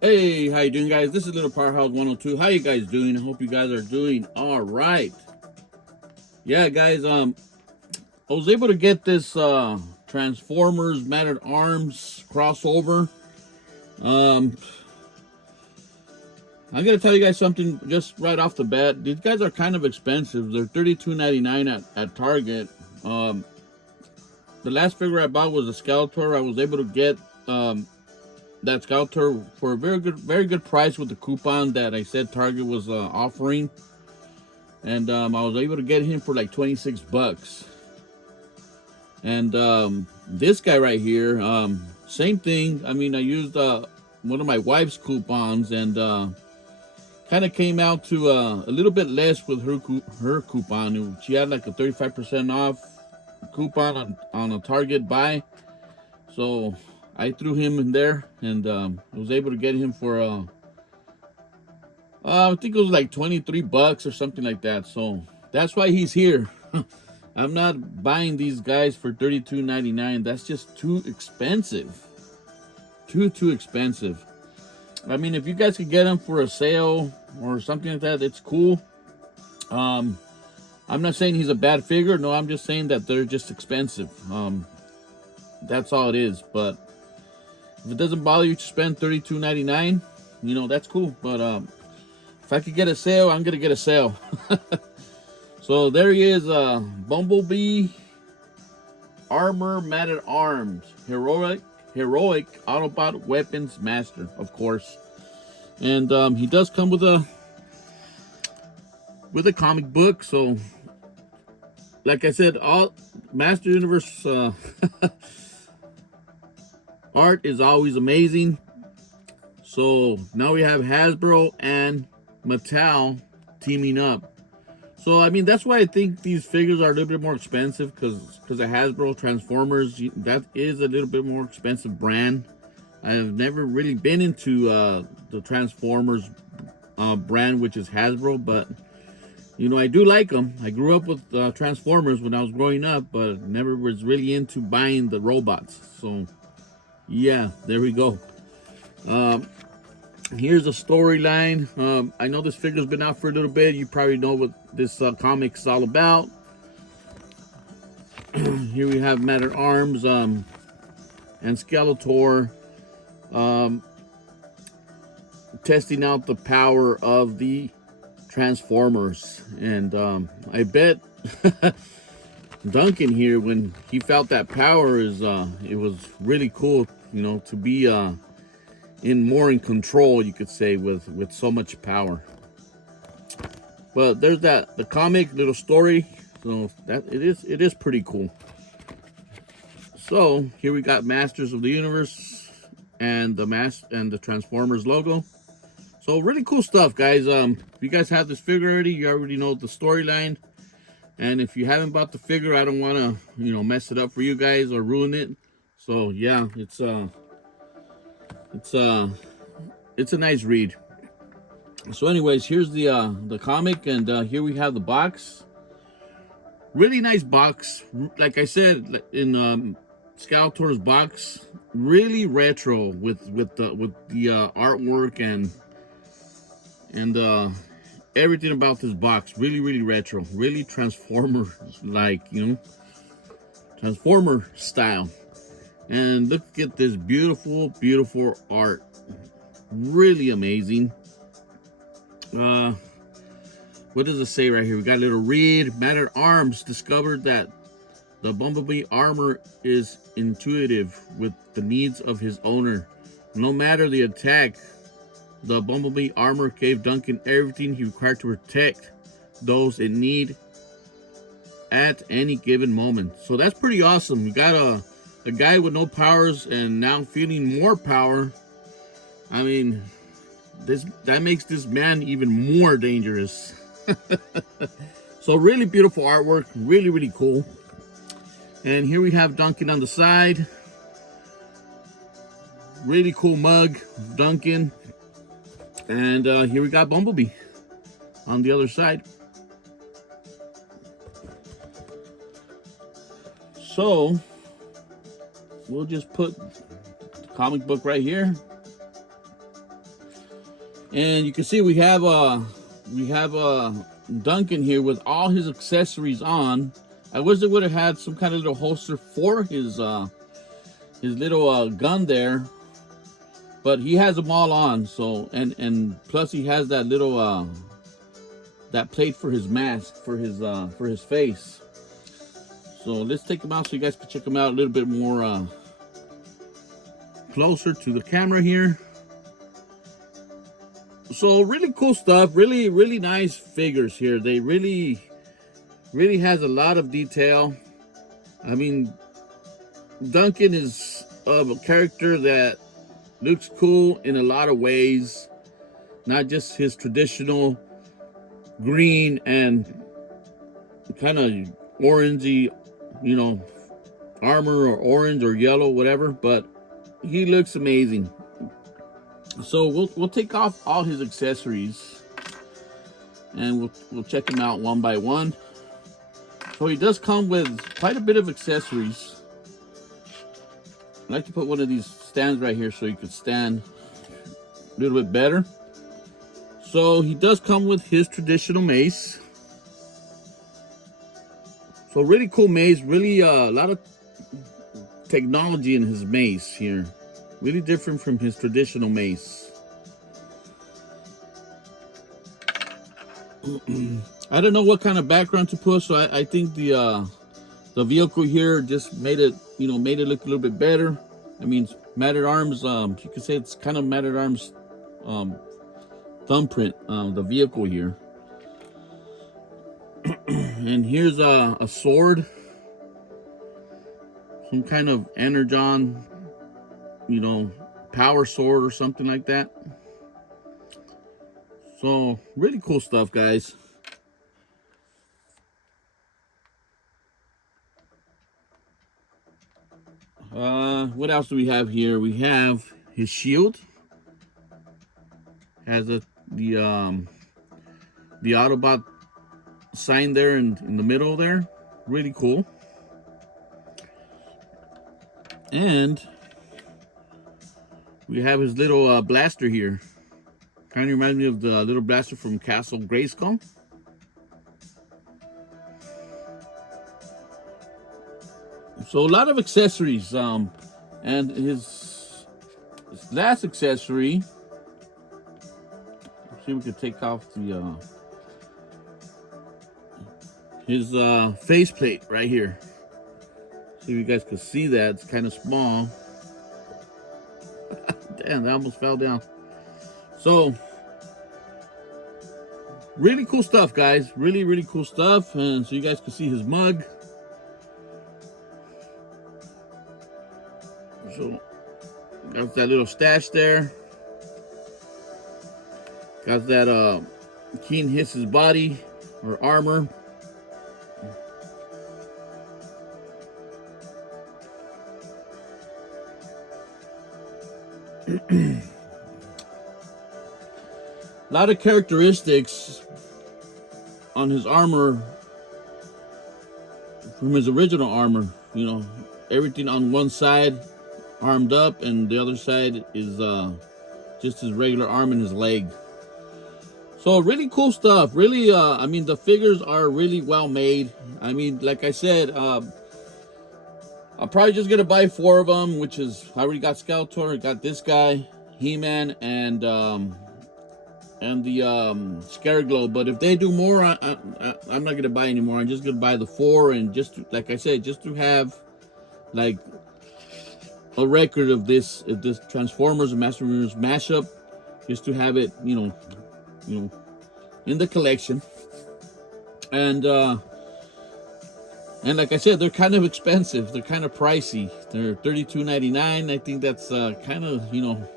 Hey, how you doing, guys? This is Little Powerhouse 102. How you guys doing? I hope you guys are doing all right. Yeah, guys. I was able to get this Transformers Man at Arms crossover. Um, I'm gonna tell you guys something just right off the bat. These guys are kind of expensive. They're $32.99 at Target. Um, the last figure I bought was a Skeletor. I was able to get that Skeletor for a very good price with the coupon that I said Target was offering, and I was able to get him for like 26 bucks. And this guy right here, same thing. I mean, I used one of my wife's coupons, and kind of came out to a little bit less with her coupon. She had like a 35% off coupon on a Target buy, so I threw him in there, and was able to get him for I think it was like 23 bucks or something like that. So that's why he's here. I'm not buying these guys for $32.99. That's just too expensive. Too expensive. I mean, if you guys could get them for a sale or something like that, it's cool. Um, I'm not saying he's a bad figure. No, I'm just saying that they're just expensive. That's all it is. But if it doesn't bother you to spend $32.99, that's cool. But if I could get a sale, I'm gonna get a sale. So there he is, Bumblebee Armor Man at Arms, heroic Autobot weapons master, of course. And he does come with a comic book. So, like I said, all Master Universe art is always amazing. So now we have Hasbro and Mattel teaming up. So I mean, that's why I think these figures are a little bit more expensive, because of Hasbro Transformers. That is a little bit more expensive brand. I've never really been into the Transformers brand, which is Hasbro, but I do like them. I grew up with Transformers when I was growing up, but never was really into buying the robots. So yeah, there we go. Um, Here's a storyline. I know this figure's been out for a little bit. You probably know what this comic's all about. Here we have Man at Arms and Skeletor testing out the power of the Transformers. And I bet Duncan here, when he felt that power, it was really cool, to be in control, you could say, with so much power. But there's the comic little story. So that it is pretty cool. So here we got Masters of the Universe and the Transformers logo. So really cool stuff, guys. If you guys have this figure already, you already know the storyline. And if you haven't bought the figure, I don't want to mess it up for you guys or ruin it. So yeah, it's a nice read. So anyways, here's the comic, and here we have the box. Really nice box. Like I said, in Skeletor's box, really retro with the artwork and everything about this box. Really retro. Really Transformer like, Transformer style. And look at this beautiful art. Really amazing. What does it say right here? We got a little read. Man at Arms discovered that the Bumblebee armor is intuitive with the needs of his owner. No matter the attack, the Bumblebee armor gave Duncan everything he required to protect those in need at any given moment. So that's pretty awesome. We got a guy with no powers and now feeling more power. I mean, that makes this man even more dangerous. So really beautiful artwork, really cool. And here we have Duncan on the side. Really cool mug, Duncan. And here we got Bumblebee on the other side. So we'll just put the comic book right here. And you can see we have Duncan here with all his accessories on. I wish they would have had some kind of little holster for his little gun there, but he has them all on. So and plus he has that little that plate for his mask for his face. So let's take him out so you guys can check him out a little bit more closer to the camera here. So really cool stuff, really nice figures here. They really has a lot of detail. I mean, Duncan is a character that looks cool in a lot of ways, not just his traditional green and kind of orangey, you know, armor, or orange or yellow, whatever, but he looks amazing. So we'll take off all his accessories and we'll check him out one by one. So he does come with quite a bit of accessories. I like to put one of these stands right here so you can stand a little bit better. So he does come with his traditional mace. So really cool mace, really a lot of technology in his mace here. Really different from his traditional mace. I don't know what kind of background to put, so I think the vehicle here just made it, you know, made it look a little bit better. I mean, Man at Arms, you could say it's kind of Man at Arms thumbprint, the vehicle here. And here's a sword, some kind of Energon, you know, power sword or something like that. So really cool stuff, guys. What else do we have here? We have his shield. Has the Autobot sign there in the middle there. Really cool. And we have his little blaster here. Kind of reminds me of the little blaster from Castle Grayskull. So a lot of accessories. And his last accessory. Let's see if we can take off the his faceplate right here. See if you guys can see that. It's kind of small. Damn, that almost fell down. So really cool stuff, guys. Really cool stuff. And so you guys can see his mug. So got that little stash there. Got that Keen Hiss's body or armor. A lot of characteristics on his armor from his original armor. You know, everything on one side armed up, and the other side is just his regular arm and his leg. So really cool stuff. Really, I mean, the figures are really well made. I mean, like I said, I'm probably just gonna buy 4 of them, which is, I already got Skeletor, got this guy, He-Man, and the Scareglow. But if they do more, I'm not gonna buy anymore. I'm just gonna buy the 4, and just to, like I said, just to have like a record of this, if this Transformers and Master Raiders mashup, just to have it, you know, in the collection. And like I said, they're kind of expensive. They're kind of pricey. They're $32.99. I think that's kind of, you know,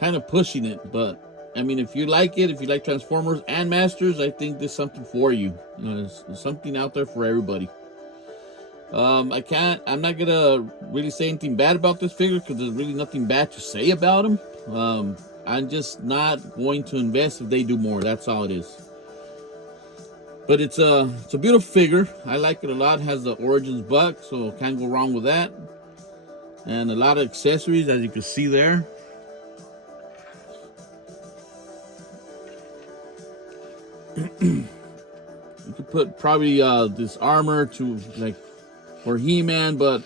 kind of pushing it. But I mean, if you like it, if you like Transformers and Masters, I think there's something for you. You know, there's something out there for everybody. I'm not gonna really say anything bad about this figure because there's really nothing bad to say about him. I'm just not going to invest if they do more. That's all it is. But it's a beautiful figure. I like it a lot. It has the Origins buck, so can't go wrong with that. And a lot of accessories, as you can see there. You could put probably this armor to like for He-Man, but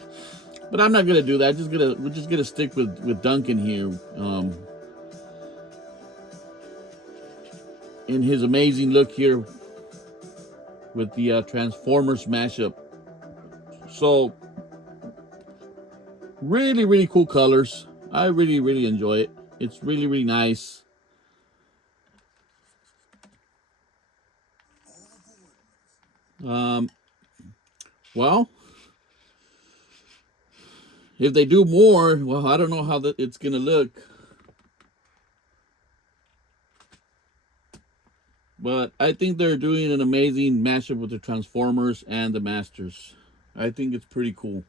I'm not gonna do that. We're just gonna stick with Duncan here, in his amazing look here with the Transformers mashup. So really, really cool colors. I really, really enjoy it. It's really, really nice. Well, if they do more, well, I don't know how it's gonna look, but I think they're doing an amazing mashup with the Transformers and the Masters. I think it's pretty cool.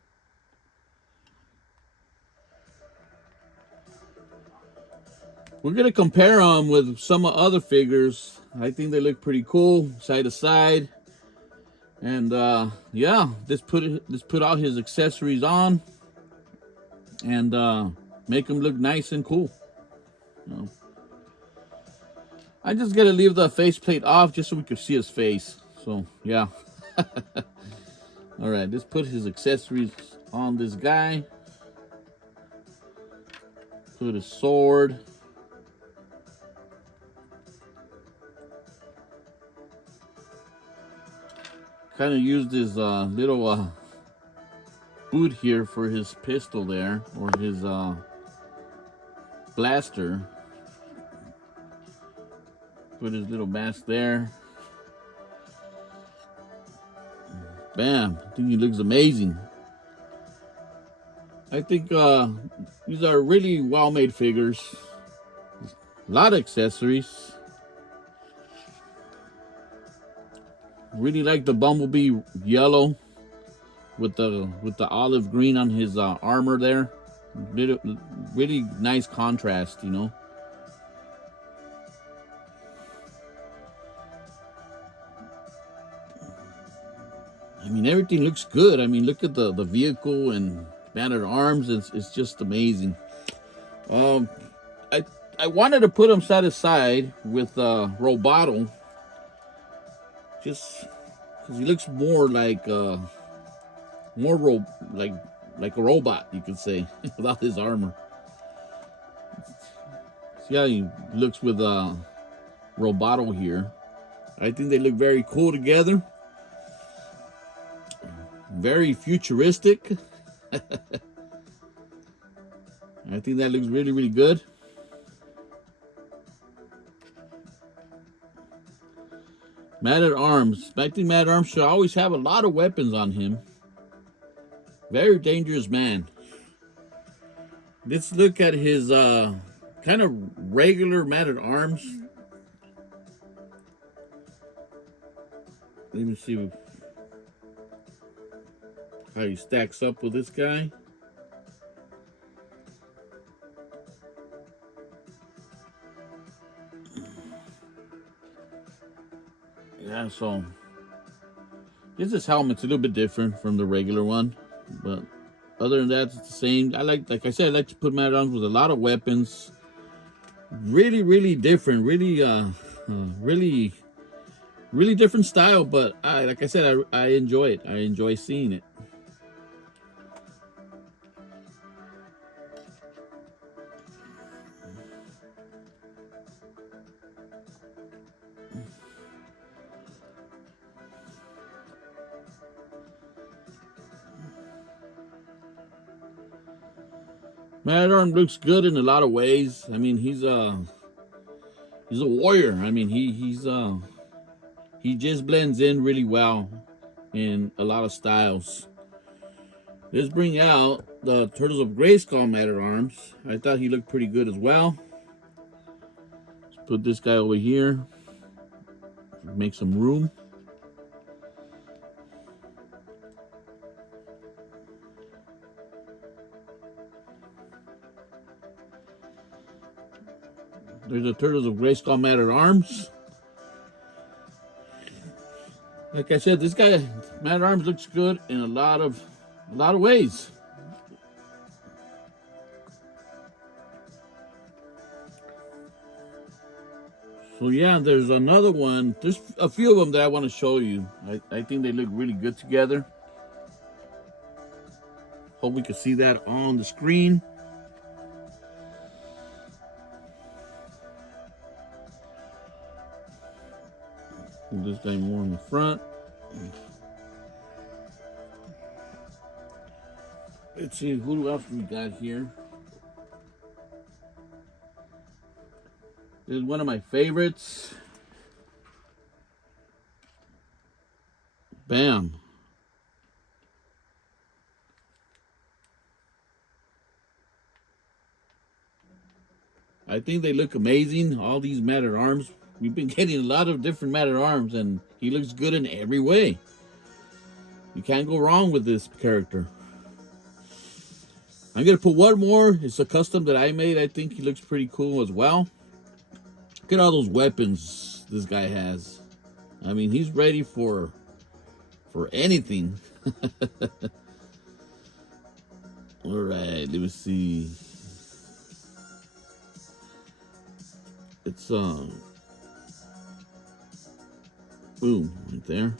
We're gonna compare them with some other figures. I think they look pretty cool, side to side. And yeah, let's put out his accessories on and make him look nice and cool. You know. I just gotta leave the faceplate off just so we can see his face. So yeah. All right, let's put his accessories on this guy. Put his sword. Kind of used his little boot here for his pistol there, or his blaster. Put his little mask there. Bam! I think he looks amazing. I think these are really well-made figures. A lot of accessories. Really like the Bumblebee yellow with the olive green on his armor there. Really nice contrast, you know. I mean, everything looks good. I mean, look at the vehicle and Man-at-Arms. It's just amazing. I wanted to put them side by side with Roboto, just because he looks more like like a robot, you could say, without his armor. See how he looks with Roboto here. I think they look very cool together. Very futuristic. I think that looks really, really good. Man-at-Arms. I think Man-at-Arms should always have a lot of weapons on him. Very dangerous man. Let's look at his kind of regular Man-at-Arms. Let me see how he stacks up with this guy. Yeah, so this helmet's a little bit different from the regular one, but other than that, it's the same. Like I said, I like to put Man-at-Arms with a lot of weapons. Really, really different. Really, really different style. But like I said, I enjoy it. I enjoy seeing it. Man-at-Arms looks good in a lot of ways. I mean, he's a warrior. I mean, he just blends in really well in a lot of styles. Let's bring out the Turtles of Grayskull Man-at-Arms. I thought he looked pretty good as well. Let's put this guy over here. Make some room. There's the Turtles of Grayskull Man-at-Arms. Like I said, this guy Man-at-Arms looks good in a lot of ways. So yeah, there's another one. There's a few of them that I want to show you. I think they look really good together. Hope we can see that on the screen. Move this guy more in the front. Let's see, who else we got here? This is one of my favorites. Bam. I think they look amazing, all these Man-at-Arms. We've been getting a lot of different Man-at-Arms, and he looks good in every way. You can't go wrong with this character. I'm going to put one more. It's a custom that I made. I think he looks pretty cool as well. Look at all those weapons this guy has. I mean, he's ready for anything. All right, let me see. It's boom, right there.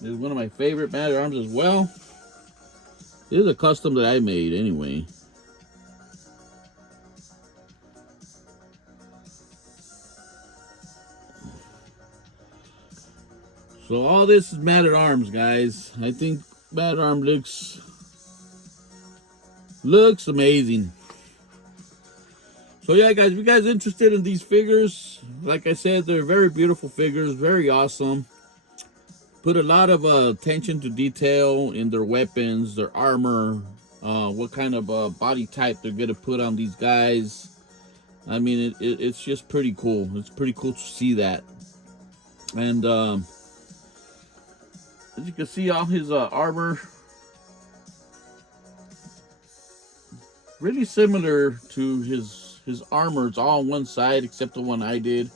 This is one of my favorite Man-at-Arms as well. This is a custom that I made anyway. So all this is Man-at-Arms, guys. I think Man-at-Arms looks amazing. So yeah, guys, if you guys interested in these figures, like I said, they're very beautiful figures, very awesome. Put a lot of attention to detail in their weapons, their armor, what kind of body type they're gonna put on these guys. I mean, it's just pretty cool. It's pretty cool to see that. And as you can see, all his armor really similar to his armor. It's all on one side except the one I did.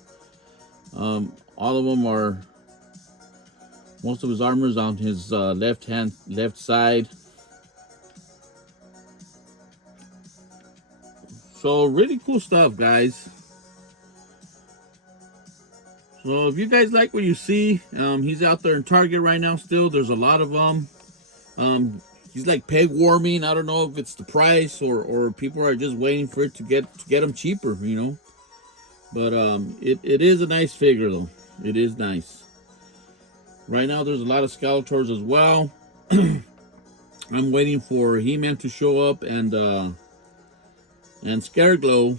All of them are. Most of his armor is on his left side. So really cool stuff, guys. So if you guys like what you see, he's out there in Target right now still. There's a lot of them. He's like peg warming. I don't know if it's the price or people are just waiting for it to get them cheaper, you know. But it is a nice figure though. It is nice. Right now, there's a lot of Skeletors as well. I'm waiting for He-Man to show up and Scareglow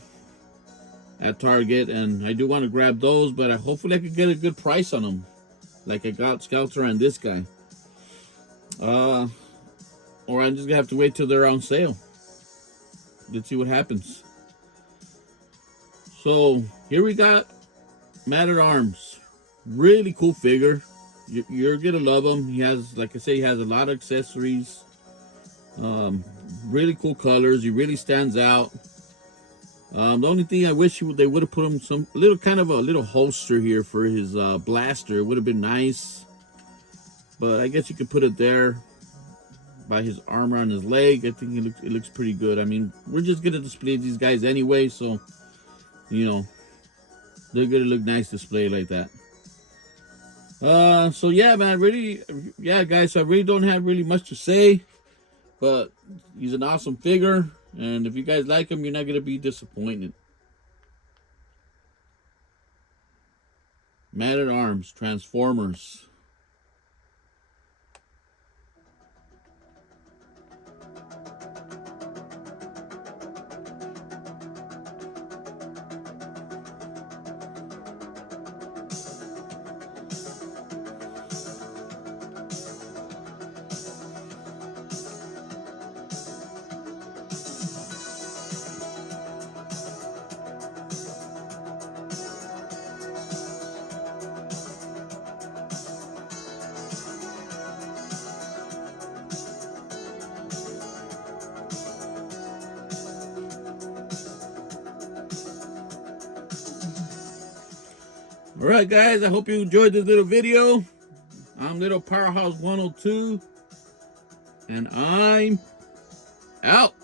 at Target, and I do want to grab those, but hopefully I could get a good price on them, like I got Skeletor and this guy. Or I'm just gonna have to wait till they're on sale. Let's see what happens. So here we got Man-at-Arms. Really cool figure. You're gonna love him. He has, like I say, he has a lot of accessories. Really cool colors. He really stands out. The only thing I wish they would have put him some little holster here for his blaster. It would have been nice. But I guess you could put it there by his armor on his leg. I think it looks pretty good. I mean, we're just gonna display these guys anyway, so you know they're gonna look nice displayed like that. So yeah, man, guys, I really don't have really much to say, but he's an awesome figure, and if you guys like him, you're not gonna be disappointed. Man-at-Arms, Transformers. Alright guys, I hope you enjoyed this little video. I'm Little Powerhouse 102. And I'm Out.